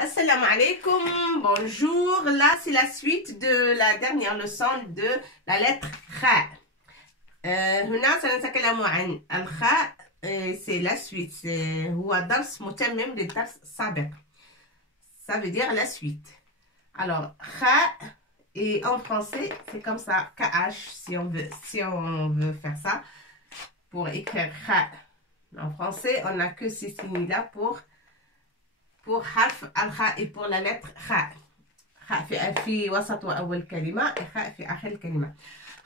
Assalamu alaikum, bonjour. Là, c'est la suite de la dernière leçon de la lettre Kha. هنا سنتكلم عن الخاء. C'est la suite. هو درس متمم للدرس السابق. Ça veut dire la suite. Alors, Kha, et en français, c'est comme ça, KH, si on veut faire ça, pour écrire Kha. En français, on n'a que ces signes-là pour حرف الخاء et pour la lettre خاء. خاء في وسط أول كلمة et خاء في آخر الكلمة.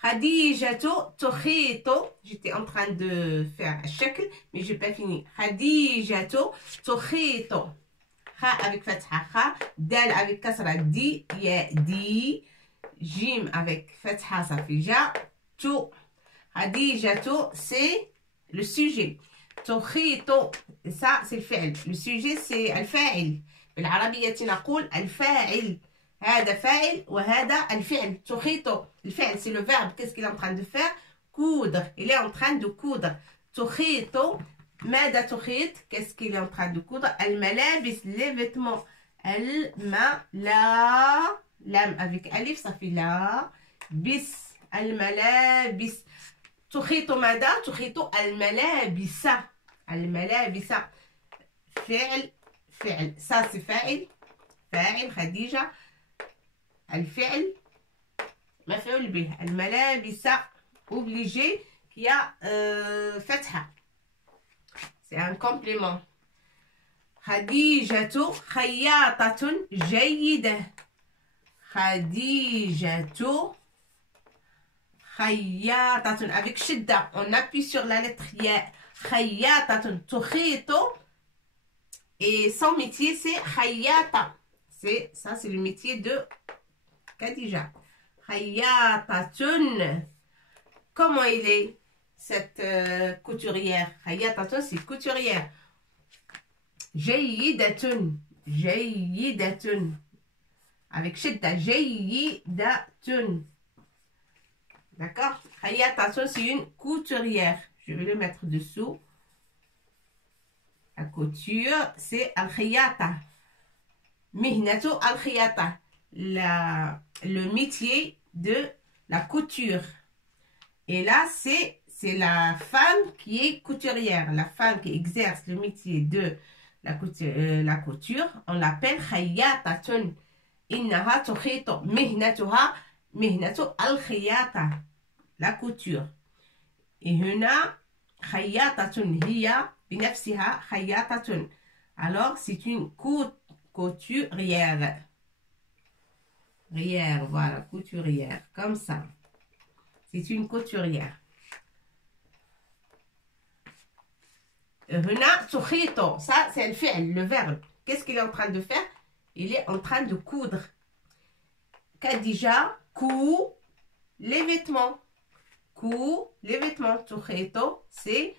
خديجة تخيط. J'étais en train de faire الشكل mais j'ai pas fini. خديجة تخيط. خاء avec فتحة خاء. دال avec كسرة دي يا دي. جيم avec فتحة صافي جا. تو. خديجة c'est le sujet. تخيط ça c'est le فعل. Le sujet c'est الفاعل. بالعربية نقول الفاعل. هذا فاعل وهذا الفعل. تخيط الفعل c'est le verbe. Qu'est-ce qu'il est en train de faire? Coudre. Il est en train de coudre. تخيط. ماذا تخيط? Qu'est-ce qu'il est en train de coudre? الملابس les vêtements. لا لام avec ألف صافي لا بس. الملابس. تخيط ماذا؟ تخيط الملابس. الملابس فعل فعل. ça c'est فاعل. فاعل خديجة. الفعل مفعول به. الملابس obligé qui a فتحة. c'est un complément. خديجة خياطة جيدة. خديجة خياطة avec شدة. on appuie sur la lettre ياء. خياطة تخيط et son métier c'est خياطة. Ça c'est le métier de Khadija. خياطة. Comment il est cette couturière? خياطة c'est couturière. جيدة. جيدة avec شدة. جيدة. D'accord? خياطة c'est une couturière. Je vais le mettre dessous. La couture, c'est al-khiyata. Mihnatu al-khiyata. Le métier de la couture. Et là, c'est la femme qui est couturière. La femme qui exerce le métier de la couture. On l'appelle khayatatun. Innaha tukhitu. Mihnatuha. Mihnatu al-khiyata. La couture. Et هنا خياطة هي بنفسها خياطة. Alors c'est une couturière. Voilà, couturière, comme ça. C'est une couturière. هنا تخيط. Ça c'est le fi'l, le verbe. Qu'est-ce qu'il est en train de faire? Il est en train de coudre. Khadija coud les vêtements. Coud les vêtements. تخيط c'est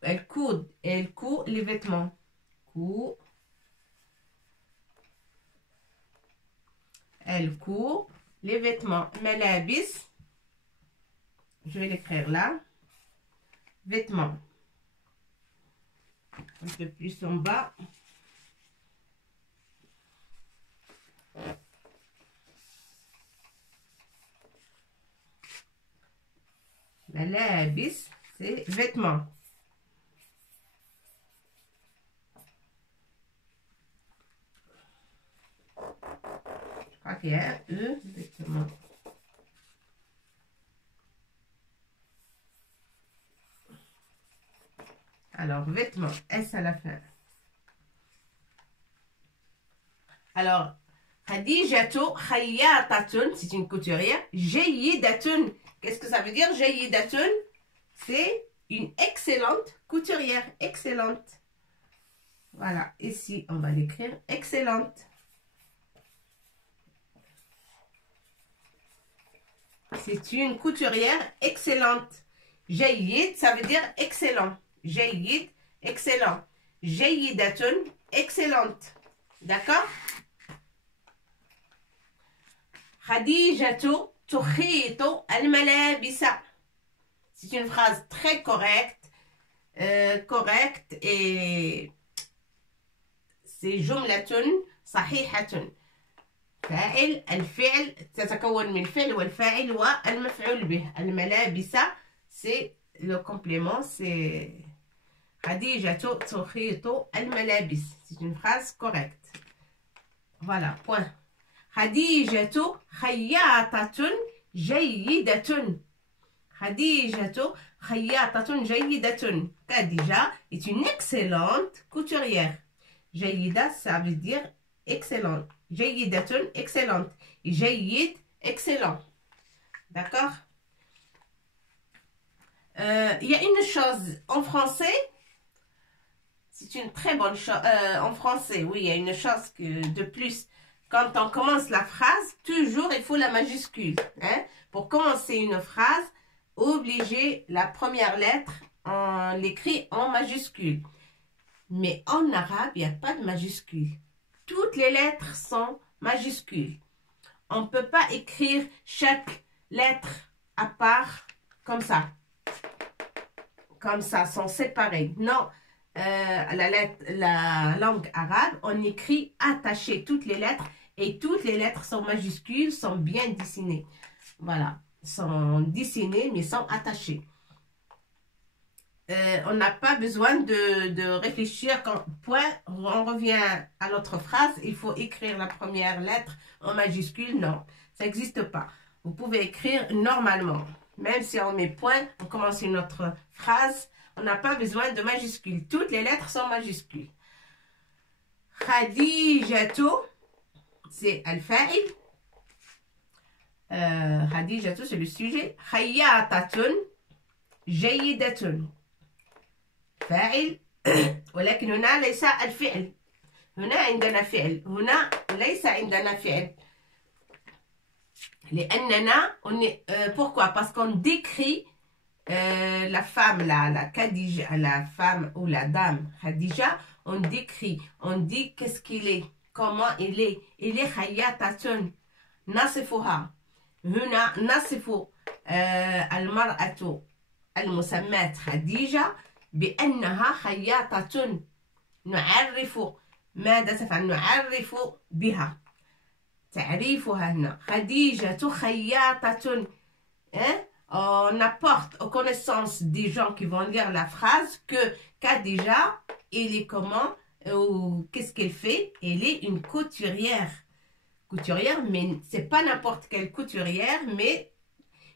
elle coud les vêtements. Coud. Elle coud les vêtements. ملابس. Je vais l'écrire là. Vêtements. Un peu plus en bas. ملابس c'est vêtements. Je crois qu'il y a un vêtement. Alors vêtements, S à la fin. Alors Khadijatu khayyatatun, c'est une couturière. Jayidatun. Qu'est-ce que ça veut dire? Jayidatun, c'est une excellente couturière. Excellente. Voilà. Ici, on va l'écrire excellente. C'est une couturière excellente. Jayid, ça veut dire excellent. Jayid, excellent. Jayidatun, excellente. D'accord? Khadijatu تخيط الملابس. C'est une phrase très correcte et c'est jumlatun, صحيحة. فاعل الفعل تتكون من الفعل والفاعل والمفعول به. الملابس c'est le complément, c'est خديجة تخيط الملابس. C'est une phrase correcte. Voilà, point. خديجة خياطة جيدة. خديجة خياطة جيدة. Khadija est une excellente couturière. جيدة, ça veut dire excellent. جيدة, excellente. جيد, excellent. D'accord? Il y a une chose en français, c'est une très bonne chose. En français, oui, il y a une chose de plus. Quand on commence la phrase, toujours il faut la majuscule. Hein? Pour commencer une phrase, obligé la première lettre, on l'écrit en majuscule. Mais en arabe, il n'y a pas de majuscule. Toutes les lettres sont majuscules. On ne peut pas écrire chaque lettre à part comme ça. Comme ça, sont séparés. Non, la langue arabe, on écrit attaché toutes les lettres et toutes les lettres sont majuscules, sont bien dessinées. Voilà, sont dessinées mais sont attachées. On n'a pas besoin de réfléchir. Point, on revient à l'autre phrase, il faut écrire la première lettre en majuscule. Non, ça n'existe pas. Vous pouvez écrire normalement. Même si on met point, on commence une autre phrase, on n'a pas besoin de majuscules. Toutes les lettres sont majuscules. Khadijatu, c'est al-fa'il. Khadijatu, c'est le sujet. Khayatatun, jayidatun. فاعل. ولكن هنا ليس الفعل. هنا عندنا فعل. هنا ليس عندنا فعل. Pourquoi? Parce qu'on décrit la femme, la Khadija, la femme ou la dame Khadija, on décrit, on dit qu'est-ce qu'il est, comment il est. Il est khayatatun, nasifuha. هنا نصف المرأة المسماة خديجة بأنها خياطة. نعرف ماذا تفعل؟ نعرف بها. تعريفها هنا خديجة خياطة. On apporte aux connaissances des gens qui vont lire la phrase que Khadija, elle est comment ou qu'est-ce qu'elle fait? Elle est une couturière. Couturière, mais c'est pas n'importe quelle couturière, mais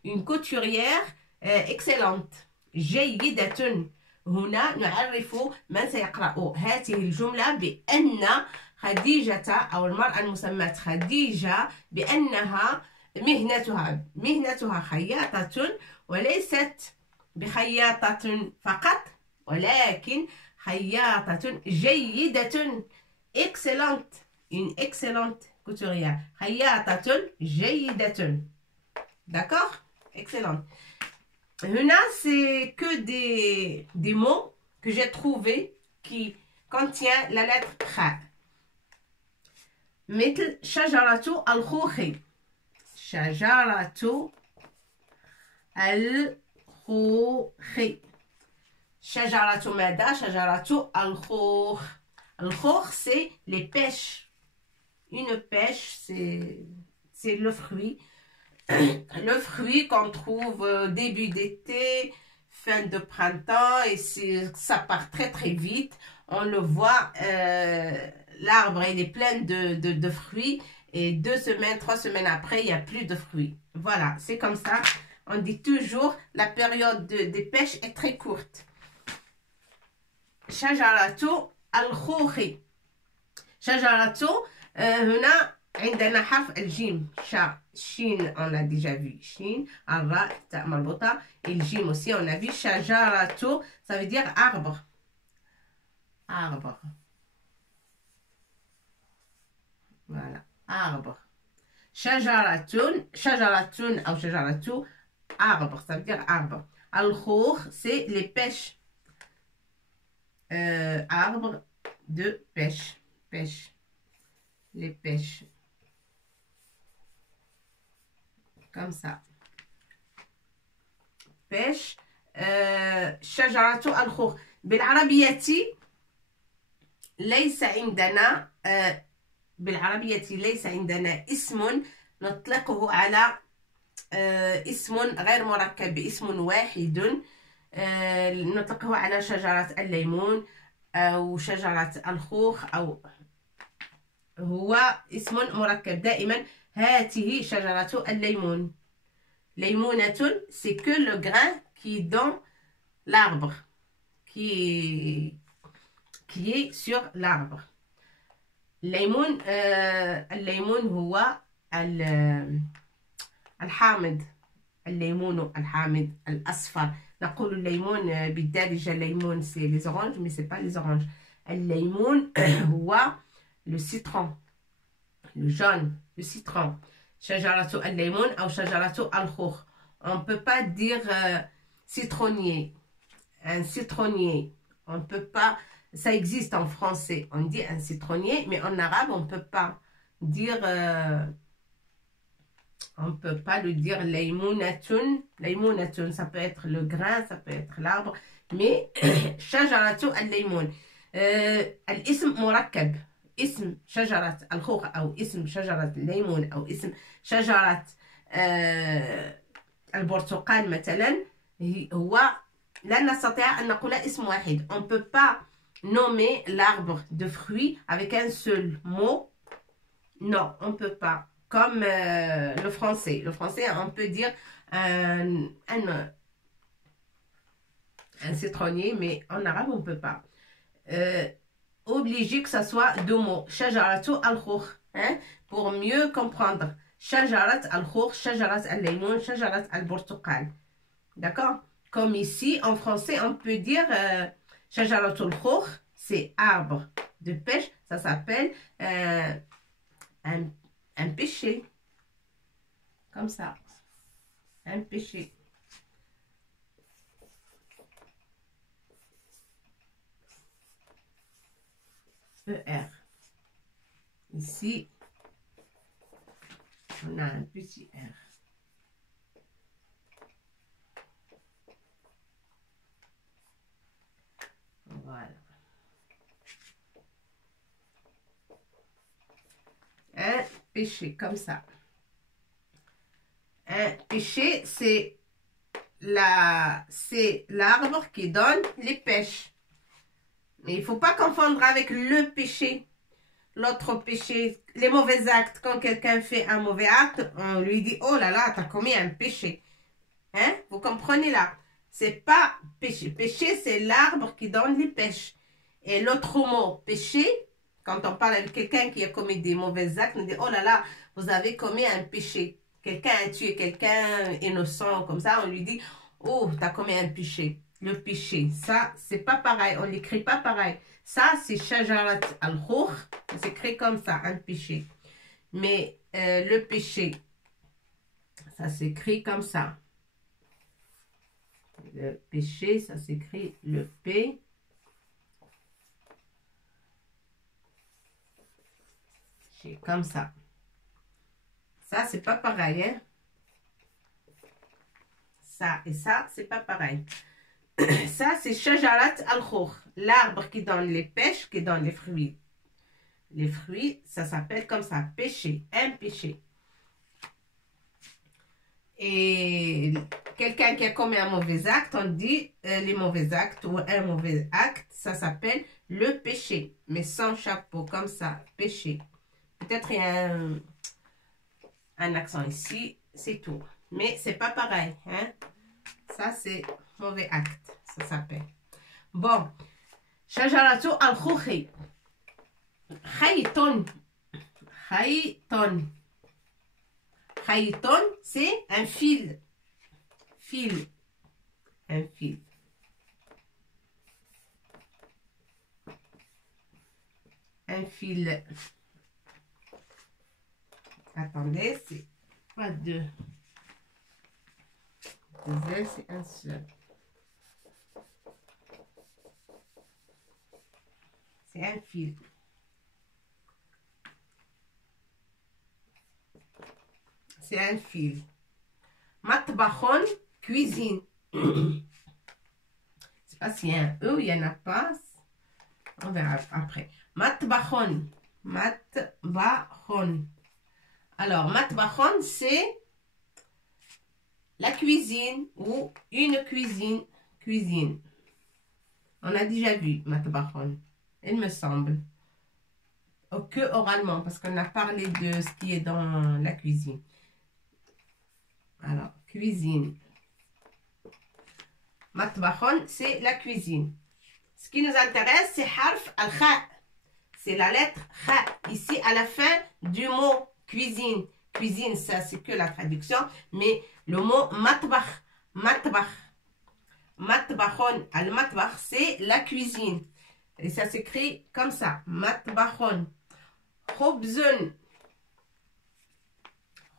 une couturière excellente. جيدة. هنا نعرف من سيقرأ هذه الجملة بأن خديجة أو المرأة المسماة خديجة بأنها مهنتها خياطة، وليست بخياطة فقط ولكن خياطة جيدة. excellente. Une excellente couturière. خياطة جيدة. D'accord? Excellente. Huna, c'est que des mots que j'ai trouvés qui contiennent la lettre Kha. مثل شجرة الخوخ. شجرة الخوخ. شجرة ماذا؟ شجرة الخوخ. الخوخ, c'est les pêches. Une pêche, c'est le fruit. Le fruit qu'on trouve début d'été, fin de printemps, et ça part très très vite. On le voit, l'arbre il est plein de fruits, et 2 semaines, 3 semaines après, il n'y a plus de fruits. Voilà, c'est comme ça. On dit toujours, la période des pêches est très courte. شجرة الخوخ. شجرة هنا عندنا حرف الجيم. شين on l'a déjà vu. شين الراء تاء مربوطة. الجيم aussi on a vu. شجرة ça veut dire arbre. Arbre. Voilà. Arbre. شجرة أو شجرة arbre. Ça veut dire arbre. الخوخ c'est les pêches. Arbre de pêche. Pêche. Les pêches. Comme ça. pêche. شجرة الخوخ بالعربية ليس عندنا بالعربية ليس عندنا اسم نطلقه على اسم غير مركب باسم واحد. نطلقه على شجرة الليمون أو شجرة الخوخ، أو هو اسم مركب دائما. هذه شجرة الليمون. ليمونة c'est que le grain qui est dans l'arbre, qui est sur l'arbre. الليمون الليمون هو الحامض. الليمون الحامض الأصفر. نقول الليمون بالدارجة الليمون c'est les oranges mais c'est pas les oranges. الليمون هو le citron, le jaune, le citron. شجرة الليمون أو شجرة الخوخ. On peut pas dire citronnier, un citronnier. On peut pas, ça existe en français. On dit un citronnier, mais en arabe on peut pas dire, on peut pas le dire laymounatun. Laymounatun, ça peut être le grain, ça peut être l'arbre, mais شجرة الليمون. الاسم مركب. اسم شجرة الخوخ أو اسم شجرة الليمون أو اسم شجرة البرتقال مثلا هو لا نستطيع أن نقول اسم واحد. On ne peut pas nommer l'arbre de fruits avec un seul mot. Non, on ne peut pas. Comme le français. Le français, on peut dire un citronnier, mais en arabe, on ne peut pas. Obligé que ça soit deux mots. Shajaratu al-khoukh. Hein? Pour mieux comprendre. Shajarat al-khoukh, shajarat al-laymoun, shajarat al-burtuqal. D'accord? Comme ici, en français, on peut dire shajarat al-khoukh, c'est arbre de pêche. Ça s'appelle un pêcher. Comme ça. Un pêcher. ER. Ici, on a un petit R. Voilà. Un pêcher comme ça. Un pêcher, c'est l'arbre qui donne les pêches. Mais il ne faut pas confondre avec le péché. L'autre péché, les mauvais actes. Quand quelqu'un fait un mauvais acte, on lui dit, oh là là, tu as commis un péché. Hein? Vous comprenez là? C'est pas péché. Péché, c'est l'arbre qui donne les pêches. Et l'autre mot, péché, quand on parle avec quelqu'un qui a commis des mauvais actes, on dit, oh là là, vous avez commis un péché. Quelqu'un a tué quelqu'un innocent, comme ça, on lui dit, oh, tu as commis un péché. Le péché, ça, c'est pas pareil. On l'écrit pas pareil. Ça, c'est shajarat al-khoukh. Ça s'écrit comme ça, un péché. Mais le péché, ça s'écrit comme ça. Le péché, ça s'écrit le P. C'est comme ça. Ça, c'est pas pareil, hein. Ça et ça, c'est pas pareil. Ça, c'est shajarat al-khoukh, l'arbre qui donne les pêches, qui donne les fruits. Les fruits, ça s'appelle comme ça, péché, un péché. Et quelqu'un qui a commis un mauvais acte, on dit les mauvais actes ou un mauvais acte, ça s'appelle le péché. Mais sans chapeau, comme ça, péché. Peut-être il y a un accent ici, c'est tout. Mais c'est pas pareil, hein. Ça, c'est mauvais acte, ça s'appelle. Bon. Shajaratu al-khoukhi. Khayton. Khayton. Khayton, c'est un fil. Fil. Un fil. Un fil. Attendez, c'est pas deux. C'est un seul. C'est un fil. C'est un fil. Matbachon, cuisine. C'est pas s'il y a un E, il n'y en a pas. On verra après. Matbachon, matbahon. Alors, matbahon, c'est la cuisine ou une cuisine. Cuisine. On a déjà vu matbahon, il me semble. Que oralement, parce qu'on a parlé de ce qui est dans la cuisine. Alors, cuisine. Matbahon, c'est la cuisine. Ce qui nous intéresse, c'est harf al-kha. C'est la lettre kha. Ici, à la fin du mot cuisine. Cuisine, ça, c'est que la traduction. Mais le mot matbah. Matbah. Matbahon. Al-matbah, c'est la cuisine. Et ça s'écrit comme ça. Matbahon. Khobzun.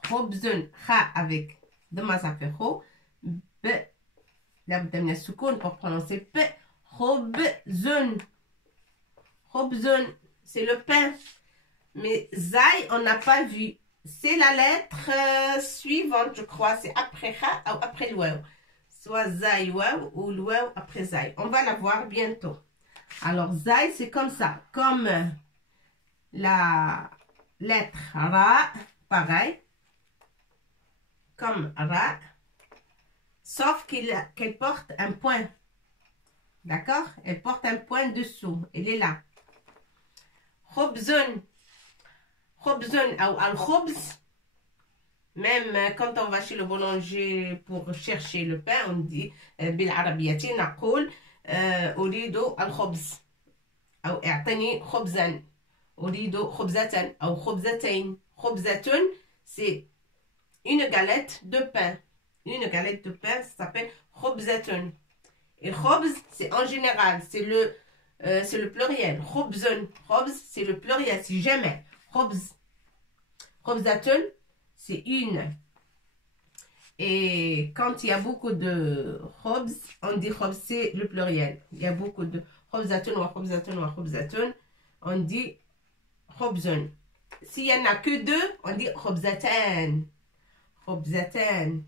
Khobzun. Kha avec. Demain, ça fait kho. B. Là, vous avez un soukoun pour prononcer P. Khobzun. Khobzun. C'est le pain. Mais zai, on n'a pas vu. C'est la lettre suivante, je crois. C'est après kha ou après le waw. Soit zai waw ou le waw après zai. On va la voir bientôt. Alors, zai, c'est comme ça. Comme la lettre ra, pareil. Comme ra. Sauf qu'elle porte un point. D'accord? Elle porte un point dessous. Elle est là. Khobzun. Khobzun ou al-khobz. Même quand on va chez le boulanger pour chercher le pain, on dit بالعربية نقول أريد الخبز أو اعطني خبزا أريد خبزة أو خبزتين. خبزة, c'est une galette de pain. Une galette de pain, ça s'appelle khobzatun. Et khobz, c'est en général, c'est le pluriel. Khobzun. Khobz, c'est le pluriel, c'est jamais. Khobz. Khobzatun, c'est une. Et quand il y a beaucoup de khobz, on dit khobz, c'est le pluriel. Il y a beaucoup de khobzatun ou khobzatun ou khobzatun, on dit khobzun. S'il n'y en a que deux, on dit khobzatan. Khobzatan.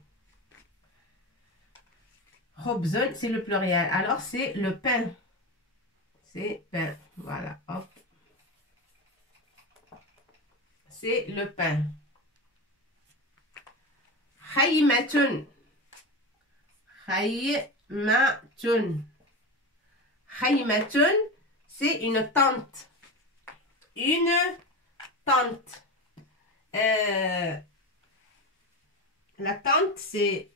Khobzun, c'est le pluriel. Alors, c'est le pain. C'est pain. Voilà. Hop. C'est le pain. Khaymatun. Khaymatun. Khaymatun, c'est une tente. Une tente. La tente, c'est...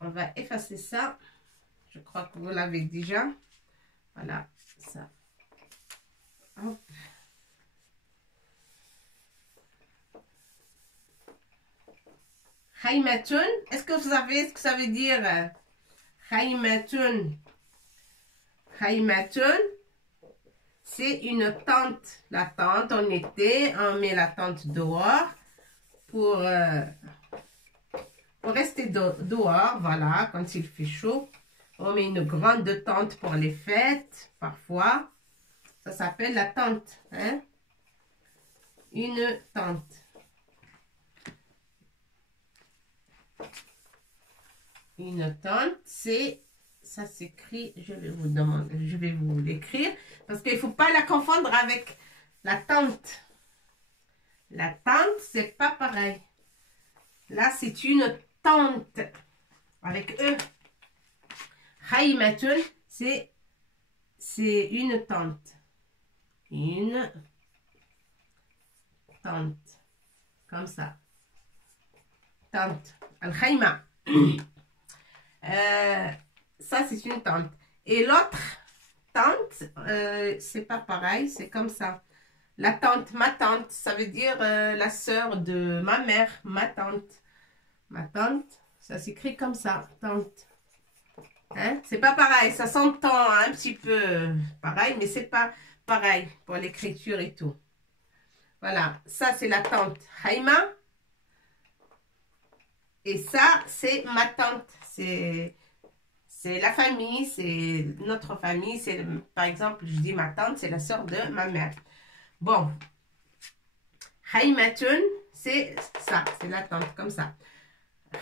On va effacer ça. Je crois que vous l'avez déjà. Voilà, ça. Hop. Khaymatun. Est-ce que vous savez ce que ça veut dire? Khaymatun. Khaymatun, c'est une tente. La tente, en été, on met la tente dehors pour rester dehors, voilà, quand il fait chaud. On met une grande tente pour les fêtes, parfois. Ça s'appelle la tente, hein? Une tente. Une tente, c'est... Ça s'écrit, je vais vous demander, je vais vous l'écrire, parce qu'il ne faut pas la confondre avec la tente. La tente, c'est pas pareil. Là, c'est une tente avec E. Khaymatun, c'est une tente. Une tente. Comme ça. Tente. Al-khayma. Ça, c'est une tente. Et l'autre tente, c'est pas pareil, c'est comme ça. La tante, ma tante, ça veut dire la sœur de ma mère, ma tante. Ma tante, ça s'écrit comme ça, tante. Hein? C'est pas pareil, ça s'entend un petit peu pareil, mais c'est pas pareil pour l'écriture et tout. Voilà, ça c'est la tante Haïma. Et ça, c'est ma tante. C'est la famille, c'est notre famille. C'est par exemple, je dis ma tante, c'est la sœur de ma mère. Bon. Khaymatun, c'est ça, c'est la tante, comme ça.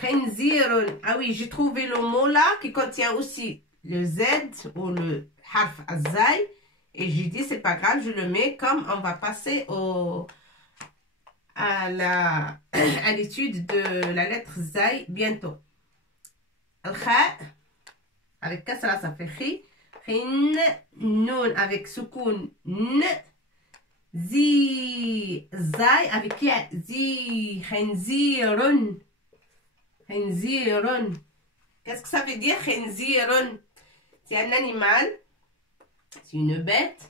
Khinzirun. Ah oui, j'ai trouvé le mot là qui contient aussi le Z ou le harf azai Et j'ai dit, c'est pas grave, je le mets comme on va passer à l'étude de la lettre Zay bientôt. Al-Kha, avec kasra, ça fait Khi. Khin, Noun avec soukoun, N. Zi, Zay avec Ya, Zi, Khinzirun. Khinzirun. Qu'est-ce que ça veut dire, Khinzirun? C'est un animal, c'est une bête,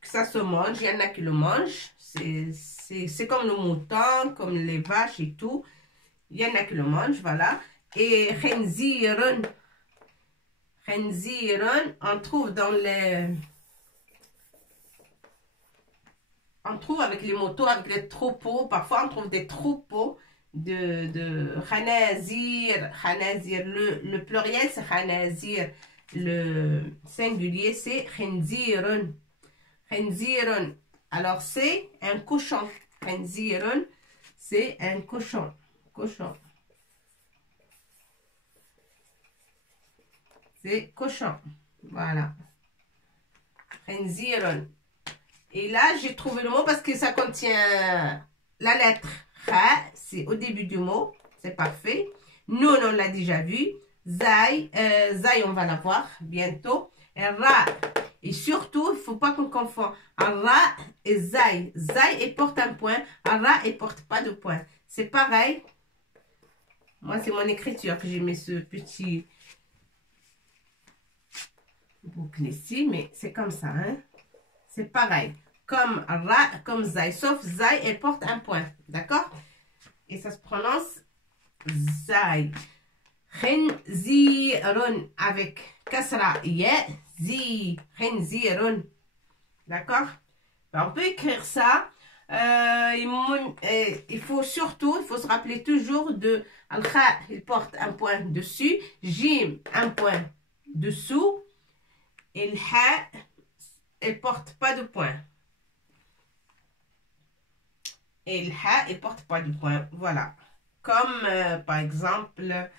que ça se mange, il y en a qui le mangent. C'est comme le mouton, comme les vaches et tout. Il y en a qui le mangent, voilà. Et Khinzirun, on trouve dans les... On trouve avec les motos, avec les troupeaux. Parfois, on trouve des troupeaux de Khanazir. Khanazir, le pluriel, c'est Khanazir. Le singulier, c'est Khinzirun. Khinzirun. Alors, c'est un cochon. Khinzirun, c'est un cochon. Cochon. C'est cochon. Voilà. Khinzirun. Et là, j'ai trouvé le mot parce que ça contient la lettre Kha. C'est au début du mot. C'est parfait. Noun, on l'a déjà vu. Zay, Zay, on va la voir bientôt. Et Ra. Et surtout, il ne faut pas qu'on confond Ra et Zay. Zay, il porte un point. Ra, il ne porte pas de point. C'est pareil. Moi, c'est mon écriture que j'ai mis ce petit boucle ici. Mais c'est comme ça, hein. C'est pareil. Comme Ra, comme Zay. Sauf Zay, elle porte un point. D'accord? Et ça se prononce Zay. Khinzirun avec kasra ya. Zi. Khinzirun. D'accord? Ben, on peut écrire ça. Il faut surtout, il faut se rappeler toujours de Al-Kha, il porte un point dessus. Jim, un point dessous. Et le Ha, elle porte pas de point. Et le Ha, elle porte pas de point. Voilà. Comme, par exemple,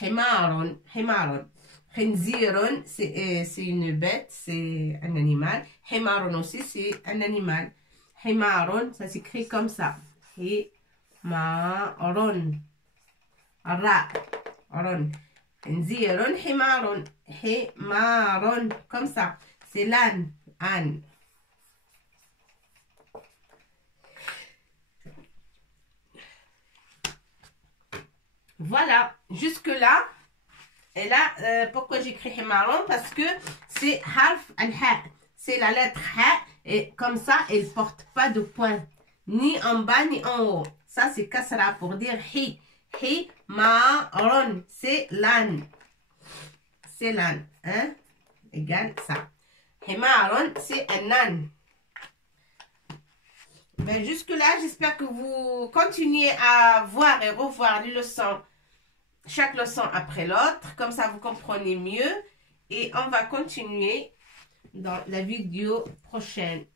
Himarun. Himarun. Khinzirun, c'est une bête, c'est un animal. Himarun aussi, c'est un animal. Himarun, ça s'écrit comme ça. Himarun. Ra. Run. Khinzirun, himarun. Himarun. Comme ça. C'est l'âne. Âne. Voilà. Jusque-là. Et là, pourquoi j'écris himarun? Parce que c'est harf al-ha. C'est la lettre ha. Et comme ça, elle ne porte pas de point. Ni en bas, ni en haut. Ça, c'est kasra pour dire hi. Himarun. C'est l'âne. C'est l'âne. Hein? Égal ça. Himarun, c'est un âne. Ben, jusque-là, j'espère que vous continuez à voir et revoir les leçons. Chaque leçon après l'autre, comme ça vous comprenez mieux. Et on va continuer dans la vidéo prochaine.